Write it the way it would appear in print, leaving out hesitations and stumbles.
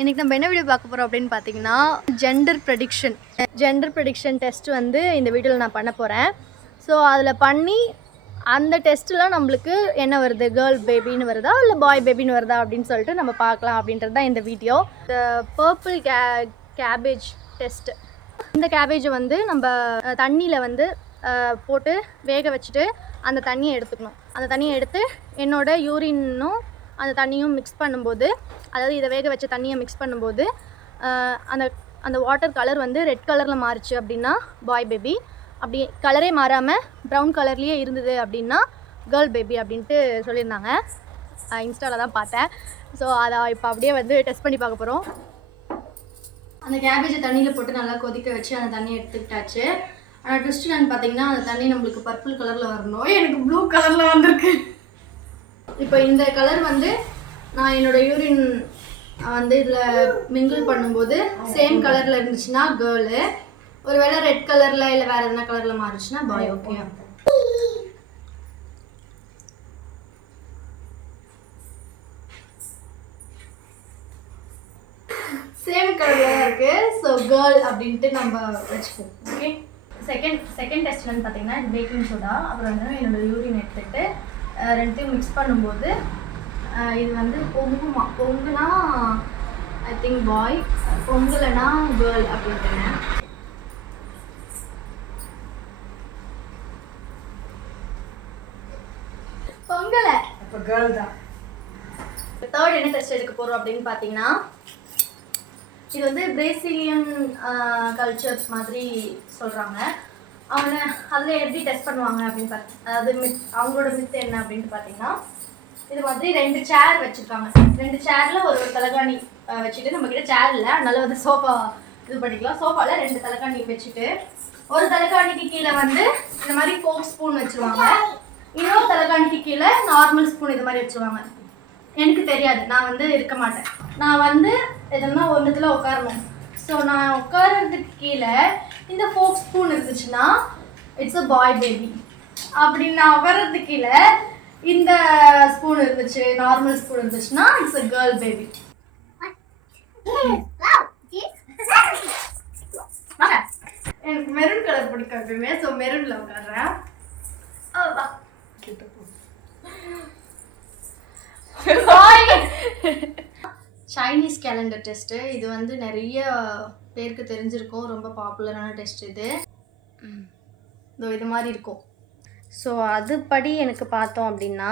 இன்றைக்கி நம்ம என்ன வீடியோ பார்க்க போகிறோம் அப்படின்னு பார்த்தீங்கன்னா ஜெண்டர் ப்ரெடிக்ஷன் டெஸ்ட் வந்து இந்த வீடியோவில் நான் பண்ண போகிறேன். ஸோ அதில் பண்ணி அந்த டெஸ்ட்டில் நம்மளுக்கு என்ன வருது, கேர்ள் பேபின்னு வருதா இல்லை பாய் பேபின்னு வருதா அப்படின்னு சொல்லிட்டு நம்ம பார்க்கலாம் அப்படின்றது தான் இந்த வீடியோ. இந்த பர்பிள் கேபேஜ் டெஸ்ட்டு, இந்த கேபேஜை வந்து நம்ம தண்ணியில் வந்து போட்டு வேக வச்சுட்டு அந்த தண்ணியை எடுத்துக்கணும். அந்த தண்ணியை எடுத்து என்னோட யூரினும் அந்த தண்ணியும் மிக்ஸ் பண்ணும்போது, அதாவது இதை வேக வச்ச தண்ணியை மிக்ஸ் பண்ணும்போது அந்த அந்த வாட்டர் கலர் வந்து ரெட் கலரில் மாறிச்சு அப்படின்னா பாய் பேபி, அப்படி கலரே மாறாமல் ப்ரௌன் கலர்லேயே இருந்தது அப்படின்னா கேர்ள் பேபி அப்படின்ட்டு சொல்லியிருந்தாங்க. இன்ஸ்டாவில் தான் பார்த்தேன். ஸோ அதை இப்போ அப்படியே வந்து டெஸ்ட் பண்ணி பார்க்க போகிறோம். அந்த கேபேஜை தண்ணியில் போட்டு நல்லா கொதிக்க வச்சு அந்த தண்ணியை எடுத்துக்கிட்டாச்சு. ஆனால் ட்விஸ்ட் என்னன்னு பார்த்தீங்கன்னா அந்த தண்ணி நம்மளுக்கு பர்பிள் கலரில் வரணும், எனக்கு ப்ளூ கலரில் வந்திருக்கு. இப்போ இந்த கலர் வந்து நான் என்னோடய யூரின் வந்து இதில் மிங்கிள் பண்ணும்போது சேம் கலரில் இருந்துச்சுன்னா கேர்ளு, ஒருவேளை ரெட் கலரில் இல்லை வேறு எதனா கலரில் மாறிச்சுன்னா பாய். ஓகே, சேம் கலரில் தான் இருக்குது. ஸோ கேர்ள் அப்படின்ட்டு நம்ம வச்சுப்போம். ஓகே, செகண்ட் டெஸ்ட் வந்து பார்த்தீங்கன்னா இது பேக்கிங் சோடா, அப்புறம் வந்து என்னோடய யூரின் எடுத்துகிட்டு ரெண்டையும் மிக்ஸ் பண்ணும்போது இது வந்து பொங்குனா ஐ திங்க் பாய், பொங்கலைனா கேர்ள் அப்படின்ட்டு. பொங்கலை இப்போ கேர்ள் தான். தேர்ட் என்ன டெஸ்ட் எடுக்க போகிறோம் அப்படின்னு பார்த்தீங்கன்னா, இது வந்து பிரேசிலியன் கல்ச்சர்ஸ் மாதிரி சொல்கிறாங்க. அவங்க அதில் எப்படி டெஸ்ட் பண்ணுவாங்க அப்படின்னு அதாவது அவங்களோட மித் என்ன அப்படின்ட்டு பார்த்தீங்கன்னா, இது மாதிரி 2 சேர் வச்சுருக்காங்க. 2 சேரில் ஒரு தலைகாணி வச்சுட்டு, நம்மக்கிட்ட சேர் இல்லை அதனால வந்து சோஃபா இது பண்ணிக்கலாம். சோஃபாவில் 2 தலைகாணி வச்சுட்டு, ஒரு தலைகாணிக்கு கீழே வந்து இந்த மாதிரி ஃபோக் ஸ்பூன் வச்சுருவாங்க, இன்னொரு தலைகாணிக்கு கீழே நார்மல் ஸ்பூன் இது மாதிரி வச்சுருவாங்க. எனக்கு தெரியாது, நான் வந்து இருக்க மாட்டேன். நான் வந்து எதுனா ஒன்றுத்தில் உட்காரணும். ஸோ நான் உட்காரத்துக்கு கீழே இந்த ஃபோக் ஸ்பூன் இருந்துச்சுன்னா இட்ஸ் அ பாய் பேபி. அப்படி நான் உட்காரத்துக்கு கீழே இந்த ஸ்பூன் இருந்துச்சு, நார்மல் ஸ்பூன் இருந்துச்சுன்னா இட்ஸ் அ கேர்ள் பேபி. எனக்கு மெரூன் கலர் பிடிக்கும் எப்பயுமே. ஸோ மெரூனில் உட்காடுறேன். சைனீஸ் கேலண்டர் டெஸ்ட்டு, இது வந்து நிறைய பேருக்கு தெரிஞ்சிருக்கும், ரொம்ப பாப்புலரான டெஸ்ட் இது. இது மாதிரி இருக்கும். ஸோ அதுபடி எனக்கு பார்த்தோம் அப்படின்னா